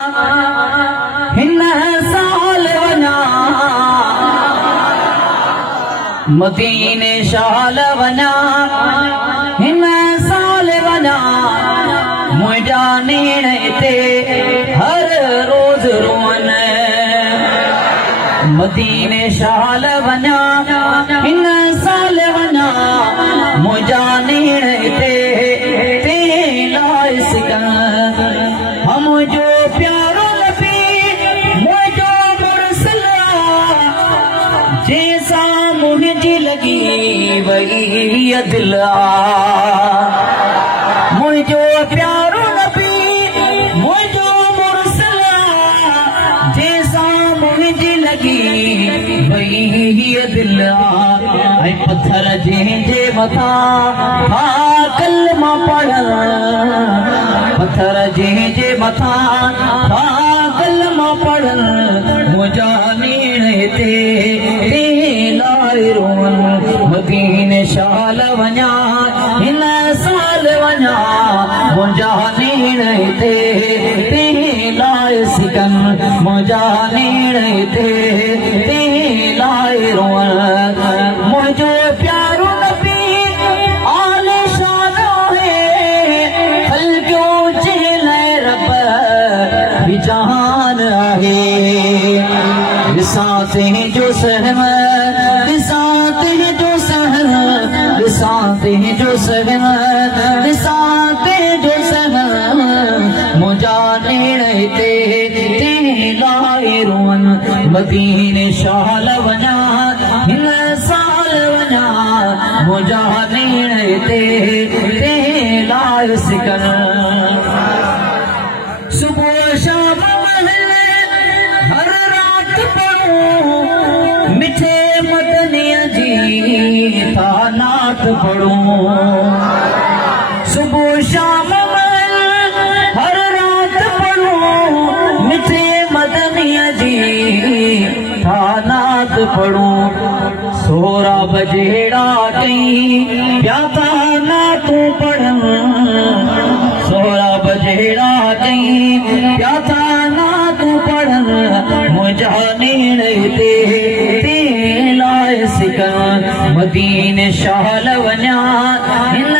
हिन साल वञा मदीने शाल वञा हिन साल वञा मुंहिंजा नेण हिते हर रोज रोअन मदीने शाल वञा हिन साल वञा मुंहिंजा नेण हिते ते लाइ सिकन मुंहिंजो प्यारो नबी मुंहिंजो मुरसला जंहिंसां मुंहिंजी लॻी वई दिल मुंहिंजो प्यारो नबी मुंहिंजो मुरसला जंहिंसां मुंहिंजी लॻी वई दिल ऐं पत्थर जंहिंजे मथां कलमा पढ़ल पत्थर जंहिंजे मथां कलमा पढ़ल मुंहिंजा नेण हिते ते लाइ रोअन मदीने शाल वञा हिन साल वञा मुंहिंजा नेण हिते ते लाइ सिकन मुंहिंजा नेण हिते ते लाइ रोअन मुंहिंजो प्यारो नबी आलिशान आहे हल्कियो जहान आहे ॾिसां तुंहिंजो सहन ॾिसां तुंहिंजो सहन ॾिसां तुंहिंजो सहन ॾिसां तुंहिंजो सहन मुंहिंजा नेण हिते ते लाइ रोअन मदीने शाल वञा हिन साल वञा मुंहिंजा नेण हिते ते लाइ सिकन सुबह शाम हर रात पढ़ूं मिठे मदनीअ जी तानात पढ़ूं सुबह शाम हर रात पढ़ूं मिठे मदनीअ जी तानात पढ़ूं 16 बजेड़ा कई या तानातूं पढ़न 16 बजेड़ा कई या तानातूं पढ़न मुंहिंजा नेण हिते ते लाइ सिकन मदीने शाल वञा हिन